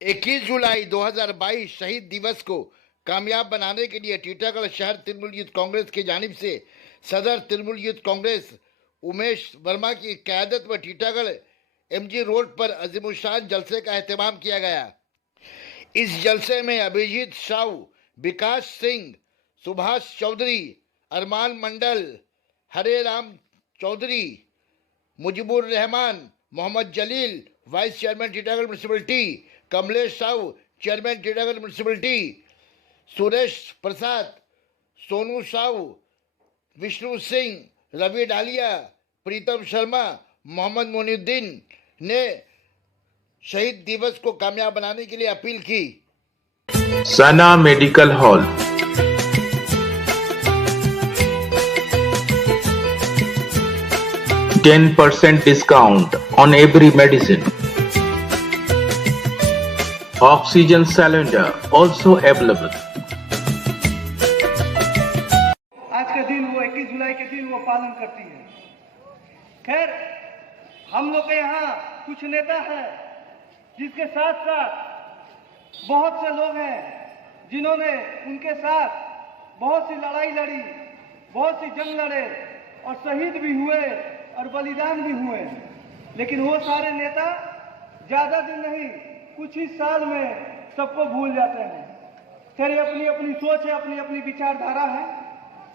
21 जुलाई 2022 शहीद दिवस को कामयाब बनाने के लिए टीटागढ़ शहर तृणमूल यूथ कांग्रेस की जानिब से सदर तृणमूल यूथ कांग्रेस उमेश वर्मा की क़यादत में टीटागढ़ एमजी रोड पर अजीमुशान जलसे का एहतमाम किया गया। इस जलसे में Abhijeet Sahu, Vikas Singh, Subhash Chaudhary, Arman Mandal, Hare Ram Chaudhary, Mujibur Rahman, Mohammad Jalil vice chairman Titagarh municipality, Kamlesh Sahu chairman Titagarh municipality, Suresh Prasad, Sonu Sahu, Vishnu Singh, Ravi Dalia, Pritam Sharma, Mohammad Moinuddin ने शहीद दिवस को कामयाब बनाने के लिए अपील की। सना medical hall 10% discount on every medicine. Oxygen cylinder also available. आज के दिन वो 21 जुलाई के दिन वो पालन करती है। खैर, हम लोग के यहाँ कुछ नेता है जिसके साथ साथ बहुत से लोग हैं जिन्होंने उनके साथ बहुत सी लड़ाई लड़ी, बहुत सी जंग लड़े और शहीद भी हुए और बलिदान भी हुए। लेकिन वो सारे नेता ज्यादा दिन नहीं, कुछ ही साल में सबको भूल जाते हैं। खैर, अपनी अपनी सोच है, अपनी अपनी विचारधारा है।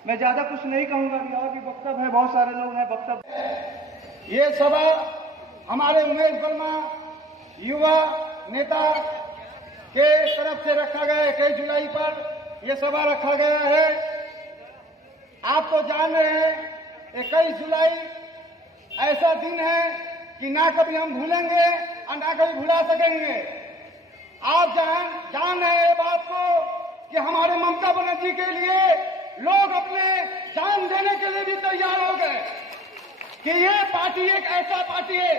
मैं ज्यादा कुछ नहीं कहूंगा कि और भी वक्तव्य है, बहुत सारे लोग हैं वक्तव्य। ये सभा हमारे उमेश वर्मा युवा नेता के तरफ से रखा गया है। 21 जुलाई पर यह सभा रखा गया है। आप तो जान रहे हैं 21 जुलाई ऐसा दिन है कि ना कभी हम भूलेंगे और ना कभी भुला सकेंगे। आप जान रहे हैं बात को कि हमारे ममता बनर्जी के लिए लोग अपने जान देने के लिए भी तैयार हो गए कि ये पार्टी एक ऐसा पार्टी है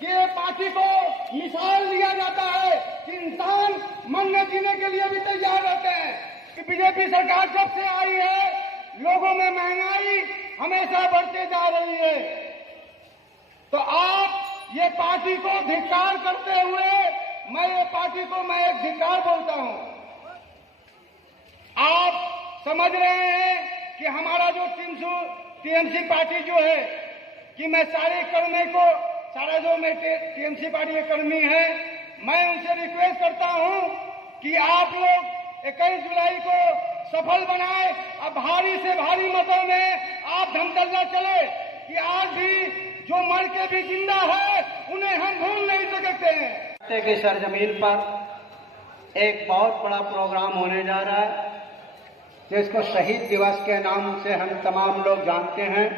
कि ये पार्टी को मिसाल दिया जाता है कि इंसान मरने जीने के लिए भी तैयार रहते हैं। कि बीजेपी सरकार जब से आई है लोगों में महंगाई हमेशा बढ़ते जा रही है। तो आप ये पार्टी को धिक्कार करते हुए मैं ये पार्टी को एक धिक्कार बोलता हूं। आप समझ रहे हैं कि हमारा जो टीएमसी पार्टी जो है कि मैं सारे कर्मी को जो मैं टीएमसी पार्टी के कर्मी हैं, मैं उनसे रिक्वेस्ट करता हूं कि आप लोग 21 जुलाई को सफल बनाए और भारी से भारी मतों में आप धमतल्ला चले कि आज भी जो मर के भी जिंदा है उन्हें हम भूल नहीं सकते हैं। की सरजमीन पर एक बहुत बड़ा प्रोग्राम होने जा रहा है जिसको शहीद दिवस के नाम से हम तमाम लोग जानते हैं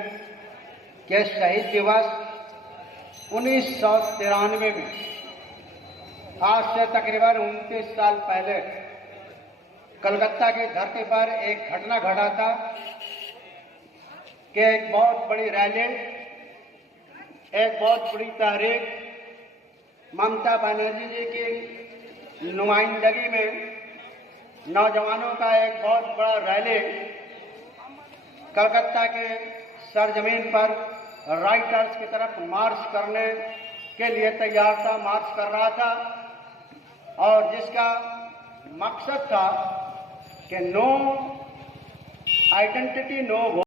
कि शहीद दिवस 1993 में आज से तकरीबन 29 साल पहले कलकत्ता की धरती पर एक घटना घटा था कि एक बहुत बड़ी रैली, एक बहुत बड़ी तहरीक ममता बनर्जी जी की नुमाइंदगी में नौजवानों का एक बहुत बड़ा रैली कलकत्ता के सरजमीन पर राइटर्स की तरफ मार्च करने के लिए तैयार था, मार्च कर रहा था और जिसका मकसद था कि नो आइडेंटिटी नो